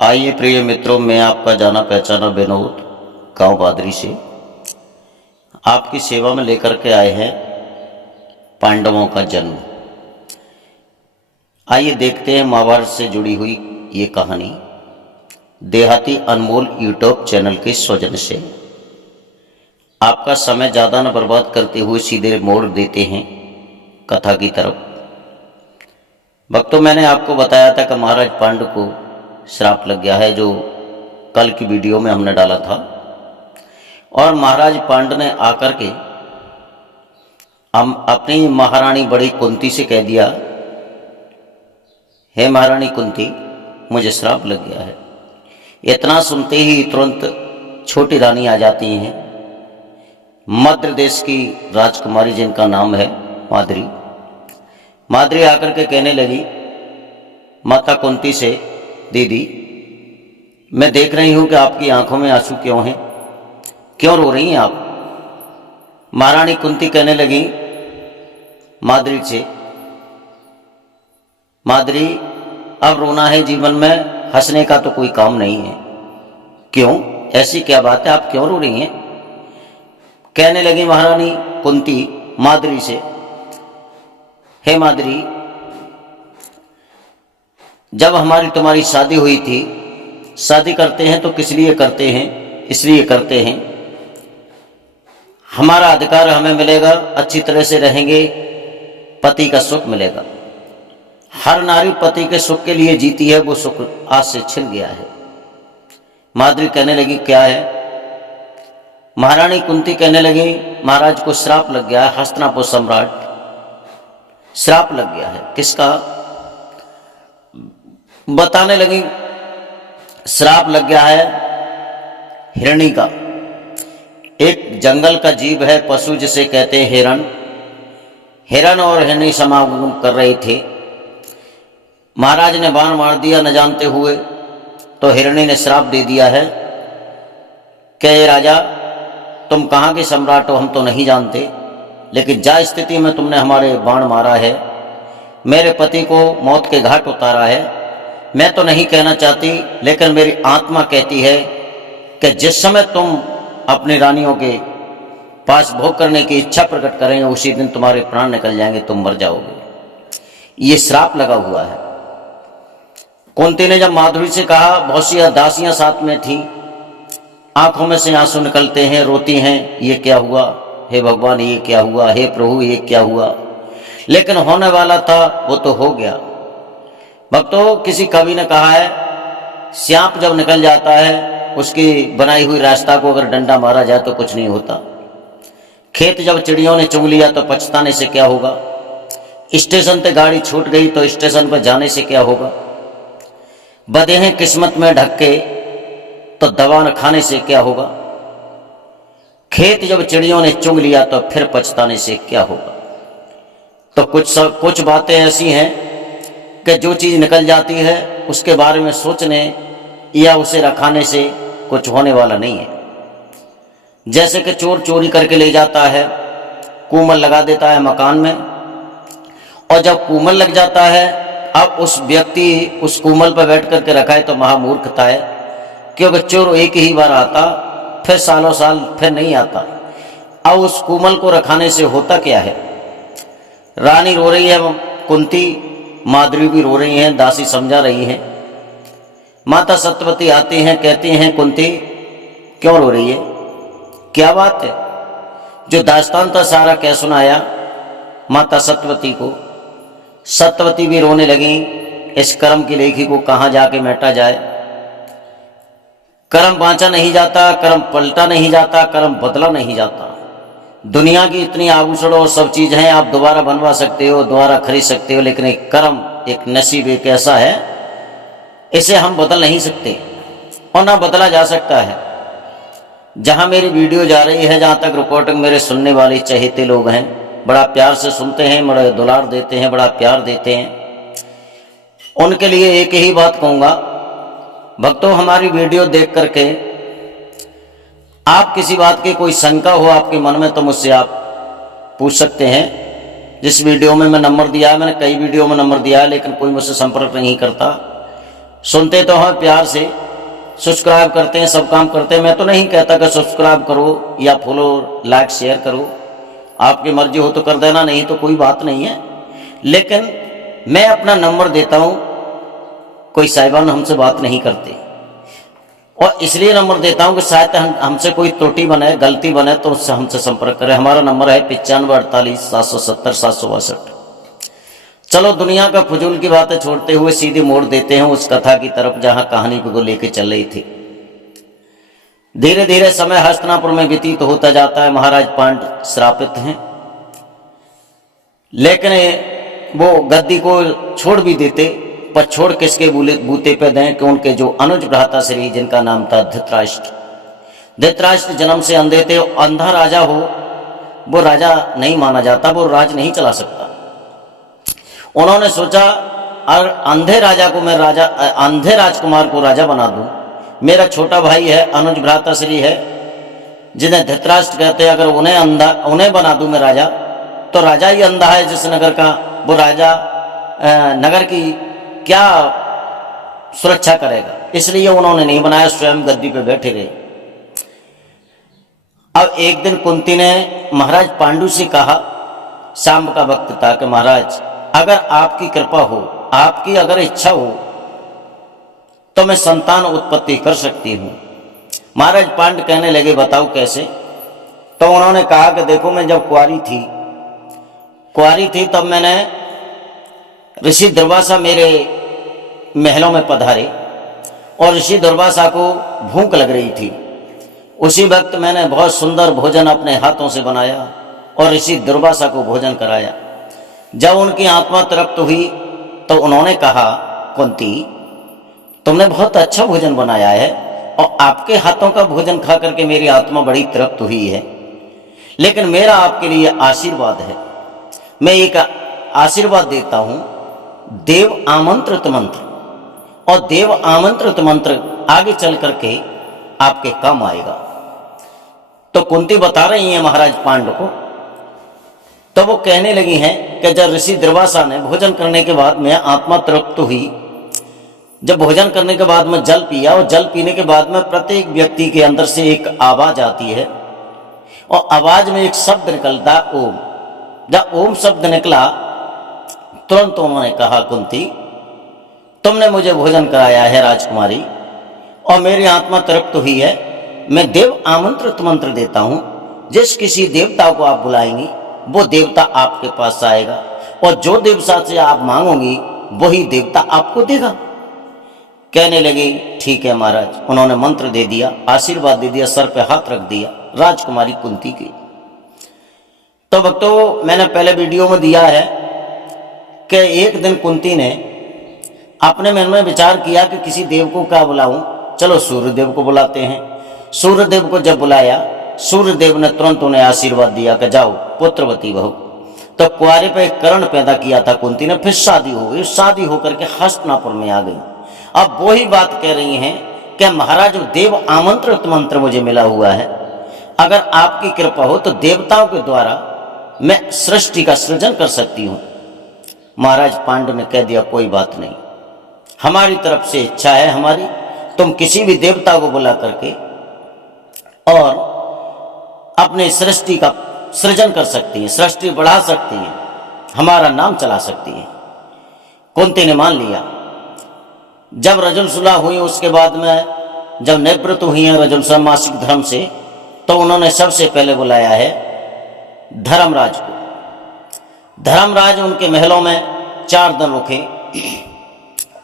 आइए प्रिय मित्रों, मैं आपका जाना पहचाना विनोद गांव बादरी से आपकी सेवा में लेकर के आए हैं पांडवों का जन्म। आइए देखते हैं महाभारत से जुड़ी हुई ये कहानी देहाती अनमोल यूट्यूब चैनल के सौजन्य से। आपका समय ज़्यादा न बर्बाद करते हुए सीधे मोड़ देते हैं कथा की तरफ। भक्तों, मैंने आपको बताया था कि महाराज पांडु को श्राप लग गया है, जो कल की वीडियो में हमने डाला था। और महाराज पांडु ने आकर के हम अपनी महारानी बड़ी कुंती से कह दिया, हे महारानी कुंती, मुझे श्राप लग गया है। इतना सुनते ही तुरंत छोटी रानी आ जाती हैं, मध्य देश की राजकुमारी जिनका नाम है माद्री। माद्री आकर के कहने लगी माता कुंती से, दीदी, मैं देख रही हूं कि आपकी आंखों में आंसू क्यों हैं, क्यों रो रही हैं आप? महारानी कुंती कहने लगी माद्री से, माद्री, अब रोना है जीवन में, हंसने का तो कोई काम नहीं है। क्यों, ऐसी क्या बात है, आप क्यों रो रही हैं? कहने लगी महारानी कुंती माद्री से, हे माद्री, जब हमारी तुम्हारी शादी हुई थी, शादी करते हैं तो किस लिए करते हैं? इसलिए करते हैं हमारा अधिकार हमें मिलेगा, अच्छी तरह से रहेंगे, पति का सुख मिलेगा। हर नारी पति के सुख के लिए जीती है, वो सुख आज से छिन गया है। माद्री कहने लगी क्या है? महारानी कुंती कहने लगी महाराज को श्राप लग गया है, हस्तिनापुर सम्राट श्राप लग गया है। किसका? बताने लगी श्राप लग गया है हिरणी का। एक जंगल का जीव है, पशु जिसे कहते हैं हिरण। हिरण और हिरणी समागम कर रहे थे, महाराज ने बाण मार दिया न जानते हुए, तो हिरणी ने श्राप दे दिया है कि ये राजा, तुम कहाँ के सम्राट हो हम तो नहीं जानते, लेकिन जा स्थिति में तुमने हमारे बाण मारा है, मेरे पति को मौत के घाट उतारा है। मैं तो नहीं कहना चाहती, लेकिन मेरी आत्मा कहती है कि जिस समय तुम अपनी रानियों के पास भोग करने की इच्छा प्रकट करेंगे, उसी दिन तुम्हारे प्राण निकल जाएंगे, तुम मर जाओगे। ये श्राप लगा हुआ है। कुंती ने जब माधुरी से कहा, बहुत सी दासियां साथ में थी, आंखों में से आंसू निकलते हैं, रोती हैं, ये क्या हुआ, हे भगवान ये क्या हुआ, हे प्रभु ये क्या हुआ। लेकिन होने वाला था वो तो हो गया। भक्तों, किसी कवि ने कहा है, सांप जब निकल जाता है, उसकी बनाई हुई रास्ता को अगर डंडा मारा जाए तो कुछ नहीं होता। खेत जब चिड़ियों ने चुंग लिया तो पछताने से क्या होगा। स्टेशन पे गाड़ी छूट गई तो स्टेशन पर जाने से क्या होगा। बधे हैं किस्मत में ढक्के तो दवा न खाने से क्या होगा। खेत जब चिड़ियों ने चुंग लिया तो फिर पछताने से क्या होगा। तो कुछ बातें ऐसी हैं कि जो चीज़ निकल जाती है उसके बारे में सोचने या उसे रखाने से कुछ होने वाला नहीं है। जैसे कि चोर चोरी करके ले जाता है, कूमल लगा देता है मकान में, और जब कूमल लग जाता है, अब उस व्यक्ति उस कूमल पर बैठ करके रखा है तो महामूर्खता है, क्योंकि चोर एक ही बार आता, फिर सालों साल फिर नहीं आता। अब उस कूमल को रखाने से होता क्या है। रानी रो रही है, कुंती माद्री भी रो रही हैं, दासी समझा रही हैं। माता सत्यवती आती हैं, कहती हैं कुंती क्यों रो रही है, क्या बात है। जो दास्तान था सारा कह सुनाया माता सत्यवती को। सत्यवती भी रोने लगी, इस कर्म की लेखी को कहाँ जाके मेटा जाए। कर्म बांचा नहीं जाता, कर्म पलटा नहीं जाता, कर्म बदला नहीं जाता। दुनिया की इतनी आभूषण और सब चीज हैं, आप दोबारा बनवा सकते हो, दोबारा खरीद सकते हो, लेकिन एक कर्म, एक नसीब एक ऐसा है, इसे हम बदल नहीं सकते और ना बदला जा सकता है। जहां मेरी वीडियो जा रही है, जहां तक रिकॉर्डिंग मेरे सुनने वाले चहेते लोग हैं, बड़ा प्यार से सुनते हैं, बड़ा दुलार देते हैं, बड़ा प्यार देते हैं, उनके लिए एक ही बात कहूँगा, भक्तों, हमारी वीडियो देख करके आप किसी बात की कोई शंका हो आपके मन में तो मुझसे आप पूछ सकते हैं। जिस वीडियो में मैं नंबर दिया है, मैंने कई वीडियो में नंबर दिया है, लेकिन कोई मुझसे संपर्क नहीं करता। सुनते तो हैं प्यार से, सब्सक्राइब करते हैं, सब काम करते हैं। मैं तो नहीं कहता कि सब्सक्राइब करो या फॉलो लाइक शेयर करो, आपकी मर्जी हो तो कर देना, नहीं तो कोई बात नहीं है। लेकिन मैं अपना नंबर देता हूँ, कोई साहिबान हमसे बात नहीं करते, और इसलिए नंबर देता हूँ कि शायद हमसे कोई त्रुटि बने, गलती बने तो उससे हमसे संपर्क करें। हमारा नंबर है 9548 770 762। चलो दुनिया का फजूल की बातें छोड़ते हुए सीधी मोड़ देते हैं उस कथा की तरफ जहां कहानी को लेके चल रही थी। धीरे धीरे समय हस्तिनापुर में व्यतीत होता जाता है। महाराज पांड श्रापित हैं, लेकिन वो गद्दी को छोड़ भी देते, पर छोड़ किसके बूते पे दें कि उनके जो अनुज भ्राता श्री, जिनका नाम था धृतराष्ट्र। धृतराष्ट्र जन्म से अंधे थे। अंधा राजा हो वो राजा नहीं माना जाता, वो राज नहीं चला सकता। उन्होंने सोचा अगर अंधे राजा को मैं राजा, अंधे राजकुमार को राजा बना दूं, मेरा छोटा भाई है अनुज भ्राता श्री है जिन्हें धृतराष्ट्र कहते हैं, अगर उन्हें बना दूं मैं राजा, तो राजा ही अंधा है जिस नगर का, वो राजा नगर की क्या सुरक्षा करेगा। इसलिए उन्होंने नहीं बनाया, स्वयं गद्दी पे बैठे रहे। अब एक दिन कुंती ने महाराज पांडु से कहा, शाम का वक्त था, कि महाराज अगर आपकी कृपा हो, आपकी अगर इच्छा हो तो मैं संतान उत्पत्ति कर सकती हूं। महाराज पांडु कहने लगे बताओ कैसे। तो उन्होंने कहा कि देखो मैं जब कुंवारी थी तब मैंने ऋषि दुर्वासा मेरे महलों में पधारे, और ऋषि दुर्वासा को भूख लग रही थी। उसी वक्त मैंने बहुत सुंदर भोजन अपने हाथों से बनाया और ऋषि दुर्वासा को भोजन कराया। जब उनकी आत्मा तृप्त हुई तो उन्होंने कहा, कुंती तुमने बहुत अच्छा भोजन बनाया है, और आपके हाथों का भोजन खा करके मेरी आत्मा बड़ी तृप्त हुई है, लेकिन मेरा आपके लिए आशीर्वाद है। मैं एक आशीर्वाद देता हूं, देव आमंत्रित मंत्र, और देव आमंत्रित मंत्र आगे चल करके आपके काम आएगा। तो कुंती बता रही हैं महाराज पांडु को। तो वो कहने लगी हैं कि जब ऋषि दुर्वासा ने भोजन करने के बाद में आत्मा तृप्त हुई, जब भोजन करने के बाद में जल पिया, और जल पीने के बाद में प्रत्येक व्यक्ति के अंदर से एक आवाज आती है, और आवाज में एक शब्द निकलता ओम। जब ओम शब्द निकला तुरंत उन्होंने कहा, कुंती तुमने मुझे भोजन कराया है राजकुमारी, और मेरी आत्मा तृप्त हुई है। मैं देव आमंत्रित मंत्र देता हूं, जिस किसी देवता को आप बुलाएंगी वो देवता आपके पास आएगा, और जो देवता से आप मांगोगी वही देवता आपको देगा। कहने लगी ठीक है महाराज। उन्होंने मंत्र दे दिया, आशीर्वाद दे दिया, सर पे हाथ रख दिया राजकुमारी कुंती की। तो भक्तों मैंने पहले वीडियो में दिया है कि एक दिन कुंती ने अपने मन में विचार किया कि किसी देव को क्या बुलाऊं, चलो सूर्यदेव को बुलाते हैं। सूर्यदेव को जब बुलाया, सूर्यदेव ने तुरंत उन्हें आशीर्वाद दिया कि जाओ पुत्रवती बहो। तो कुंवारे पे एक करण पैदा किया था कुंती ने, फिर शादी हो गई। शादी होकर के हस्तिनापुर में आ गई। अब वही बात कह रही हैं कि महाराज देव आमंत्रित मंत्र मुझे मिला हुआ है, अगर आपकी कृपा हो तो देवताओं के द्वारा मैं सृष्टि का सृजन कर सकती हूं। महाराज पांडु ने कह दिया कोई बात नहीं, हमारी तरफ से इच्छा है हमारी, तुम किसी भी देवता को बुला करके और अपने सृष्टि का सृजन कर सकती है, सृष्टि बढ़ा सकती है, हमारा नाम चला सकती है। कुंती ने मान लिया। जब रजस्वला हुई उसके बाद में जब निवृत्त हुई हैं रजस्वला मासिक धर्म से, तो उन्होंने सबसे पहले बुलाया है धर्मराज को। धर्मराज उनके महलों में 4 दिन रुके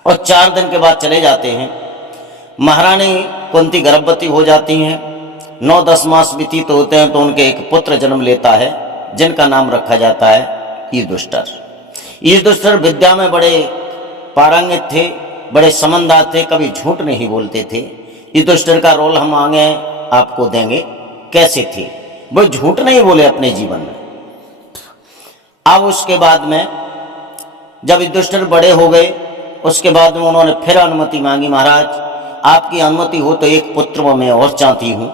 और 4 दिन के बाद चले जाते हैं। महारानी कुंती गर्भवती हो जाती हैं। 9-10 मास व्यतीत होते हैं तो उनके एक पुत्र जन्म लेता है जिनका नाम रखा जाता है युधिष्ठिर। युधिष्ठिर विद्या में बड़े पारंगित थे, बड़े समझदार थे, कभी झूठ नहीं बोलते थे। युधिष्ठिर का रोल हम आगे आपको देंगे कैसे थे, वो झूठ नहीं बोले अपने जीवन में। अब उसके बाद में जब युधिष्ठिर बड़े हो गए, उसके बाद में उन्होंने फिर अनुमति मांगी, महाराज आपकी अनुमति हो तो एक पुत्र मैं और चाहती हूं।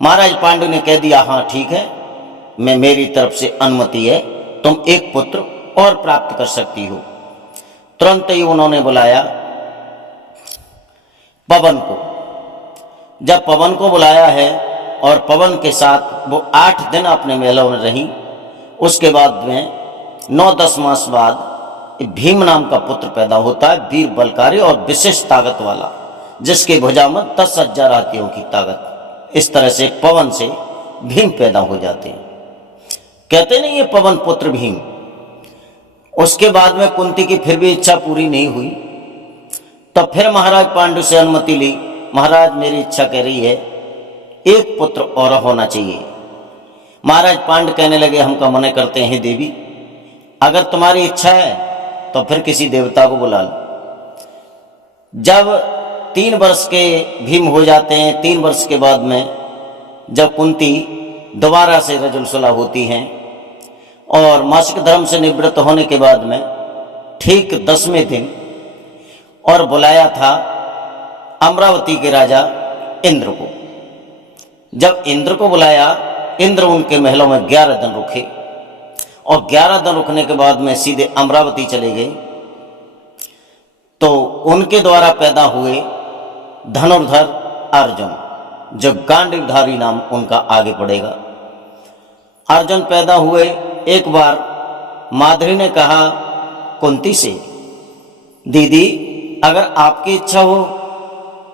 महाराज पांडु ने कह दिया हाँ ठीक है, मैं मेरी तरफ से अनुमति है, तुम एक पुत्र और प्राप्त कर सकती हो। तुरंत ही उन्होंने बुलाया पवन को। जब पवन को बुलाया है और पवन के साथ वो 8 दिन अपने महलों में रही, उसके बाद में 9-10 मास बाद भीम नाम का पुत्र पैदा होता है, वीर बलकारी और विशेष ताकत वाला, जिसके भुजा में 10,000 हाथियों की ताकत। इस तरह से पवन से भीम पैदा हो जाते हैं। कहते नहीं ये पवन पुत्र भीम। उसके बाद में कुंती की फिर भी इच्छा पूरी नहीं हुई, तो फिर महाराज पांडु से अनुमति ली। महाराज मेरी इच्छा कह रही है एक पुत्र और होना चाहिए। महाराज पांडु कहने लगे हम का मना करते हैं देवी, अगर तुम्हारी इच्छा है तो फिर किसी देवता को बुला लो। जब 3 वर्ष के भीम हो जाते हैं, 3 वर्ष के बाद में जब कुंती दोबारा से रजुलसुला होती हैं और मासिक धर्म से निवृत्त होने के बाद में ठीक 10वें दिन और बुलाया था अमरावती के राजा इंद्र को। जब इंद्र को बुलाया, इंद्र उनके महलों में 11 दिन रुके और 11 दिन रुकने के बाद में सीधे अमरावती चले गए। तो उनके द्वारा पैदा हुए धनुर्धर अर्जुन, जो गांडीवधारी नाम उनका आगे पड़ेगा। अर्जुन पैदा हुए। एक बार माधुरी ने कहा कुंती से, दीदी अगर आपकी इच्छा हो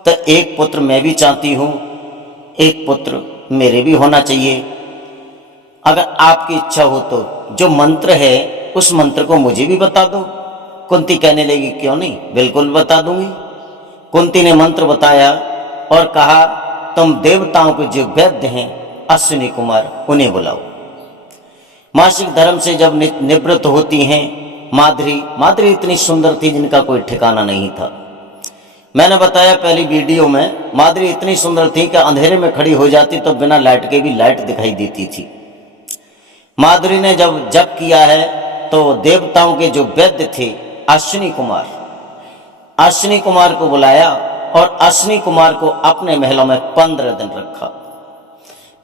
तो एक पुत्र मैं भी चाहती हूं, एक पुत्र मेरे भी होना चाहिए। अगर आपकी इच्छा हो तो जो मंत्र है उस मंत्र को मुझे भी बता दो। कुंती कहने लगी क्यों नहीं, बिल्कुल बता दूंगी। कुंती ने मंत्र बताया और कहा तुम देवताओं के जो वैद्य हैं अश्विनी कुमार, उन्हें बुलाओ। मासिक धर्म से जब निवृत्त होती हैं माधुरी इतनी सुंदर थी जिनका कोई ठिकाना नहीं था। मैंने बताया पहली वीडियो में, माधुरी इतनी सुंदर थी कि अंधेरे में खड़ी हो जाती तो बिना लाइट के भी लाइट दिखाई देती थी। माधुरी ने जब जप किया है तो देवताओं के जो वैद्य थे अश्विनी कुमार को बुलाया और अश्विनी कुमार को अपने महलों में 15 दिन रखा।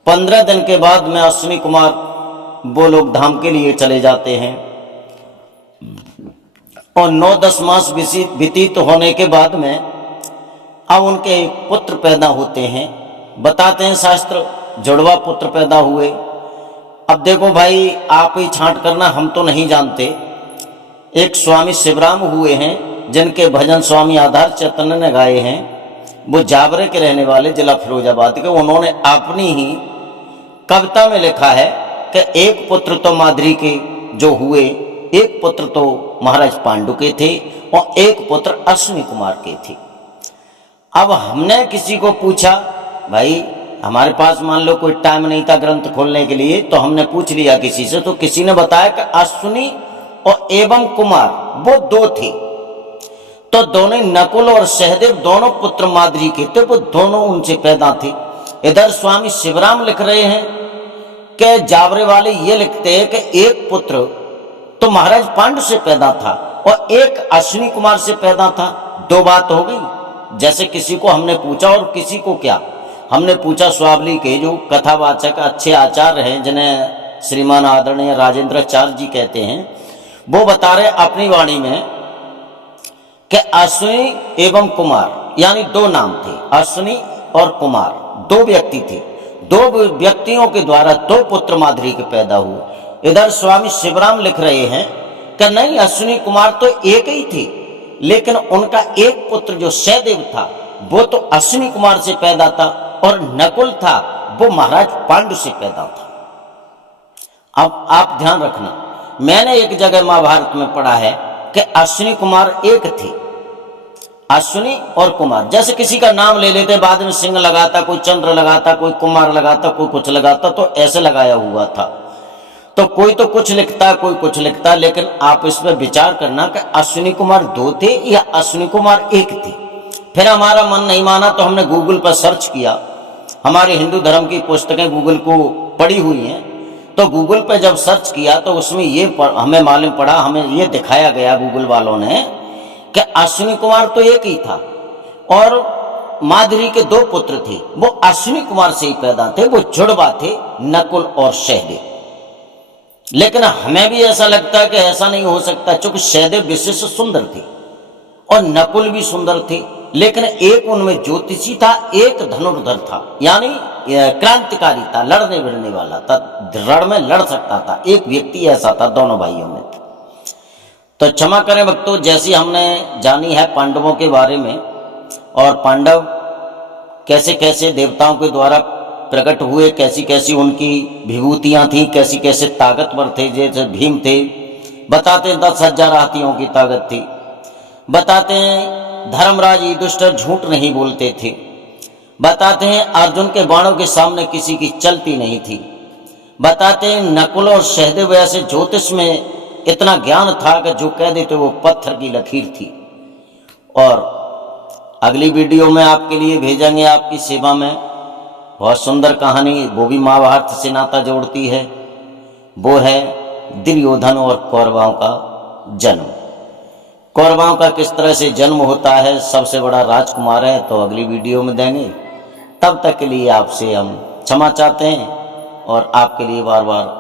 15 दिन के बाद में अश्विनी कुमार वो लोग धाम के लिए चले जाते हैं और 9-10 मास व्यतीत होने के बाद में अब उनके पुत्र पैदा होते हैं। बताते हैं शास्त्र जुड़वा पुत्र पैदा हुए। अब देखो भाई आप ही छांट करना, हम तो नहीं जानते। एक स्वामी शिवराम हुए हैं जिनके भजन स्वामी आधार चैतन्य ने गाए हैं। वो जावरे के रहने वाले जिला फिरोजाबाद के। उन्होंने अपनी ही कविता में लिखा है कि एक पुत्र तो माधुरी के जो हुए, एक पुत्र तो महाराज पांडु के थे और एक पुत्र अश्विनी कुमार के थे। अब हमने किसी को पूछा, भाई हमारे पास मान लो कोई टाइम नहीं था ग्रंथ खोलने के लिए, तो हमने पूछ लिया किसी से, तो किसी ने बताया कि अश्विनी और एवं कुमार वो 2 थे। तो दोनों नकुल और सहदेव दोनों पुत्र माधुरी के थे, वो दोनों उनसे पैदा थे। इधर स्वामी शिवराम लिख रहे हैं कि जावरे वाले ये लिखते हैं कि एक पुत्र तो महाराज पांडु से पैदा था और एक अश्विनी कुमार से पैदा था। 2 बात हो गई। जैसे किसी को हमने पूछा, और किसी को क्या, हमने पूछा स्वावली के जो कथावाचक अच्छे आचार्य हैं जिन्हें श्रीमान आदरणीय राजेंद्राचार्य जी कहते हैं, वो बता रहे अपनी वाणी में कि अश्विनी एवं कुमार यानी 2 नाम थे, अश्विनी और कुमार 2 व्यक्ति थे। 2 व्यक्तियों के द्वारा 2 पुत्र माधुरी के पैदा हुए। इधर स्वामी शिवराम लिख रहे हैं कि नहीं, अश्विनी कुमार तो एक ही थे, लेकिन उनका एक पुत्र जो सहदेव था वो तो अश्विनी कुमार से पैदा था और नकुल था वो महाराज पांडु से पैदा था। अब आप ध्यान रखना, मैंने एक जगह महाभारत में पढ़ा है कि अश्विनी कुमार एक थे, अश्विनी और कुमार। जैसे किसी का नाम ले लेते, बाद में सिंह लगाता, कोई चंद्र लगाता, कोई कुमार लगाता, कोई कुछ लगाता, तो ऐसे लगाया हुआ था। तो कोई तो कुछ लिखता, कोई कुछ लिखता, लेकिन आप इसमें विचार करना कि अश्विनी कुमार 2 थे या अश्विनी कुमार 1 थे। फिर हमारा मन नहीं माना तो हमने गूगल पर सर्च किया। हमारे हिंदू धर्म की पुस्तकें गूगल को पढ़ी हुई हैं, तो गूगल पर जब सर्च किया तो उसमें ये हमें मालूम पड़ा, हमें ये दिखाया गया गूगल वालों ने कि अश्विनी कुमार तो एक ही था और माधुरी के 2 पुत्र थे, वो अश्विनी कुमार से ही पैदा थे, वो जुड़वा थे, नकुल और सहदेव। लेकिन हमें भी ऐसा लगता है कि ऐसा नहीं हो सकता, क्योंकि सहदेव विशेष सुंदर थे और नकुल भी सुंदर थे लेकिन एक उनमें ज्योतिषी था, एक धनुर्धर था, यानी क्रांतिकारी था, लड़ने भिड़ने वाला था, रण में लड़ सकता था। एक व्यक्ति ऐसा था दोनों भाइयों में था। तो क्षमा करें भक्तों, जैसी हमने जानी है पांडवों के बारे में, और पांडव कैसे कैसे देवताओं के द्वारा प्रकट हुए, कैसी कैसी उनकी विभूतियां थी, कैसी कैसे ताकतवर थे, जैसे भीम थे, बताते हैं 10,000 हाथियों की ताकत थी। बताते हैं धर्मराज युधिष्ठिर झूठ नहीं बोलते थे। बताते हैं अर्जुन के बाणों के सामने किसी की चलती नहीं थी। बताते हैं नकुल और सहदेव ऐसे ज्योतिष में इतना ज्ञान था कि जो कह देते वो पत्थर की लकीर थी। और अगली वीडियो में आपके लिए भेजेंगे आपकी सेवा में, बहुत सुंदर कहानी, वो भी महाभारत से नाता जोड़ती है। वो है दुर्योधन और कौरवों का जन्म। कौरवों का किस तरह से जन्म होता है, सबसे बड़ा राजकुमार है, तो अगली वीडियो में देंगे। तब तक के लिए आपसे हम क्षमा चाहते हैं और आपके लिए बार बार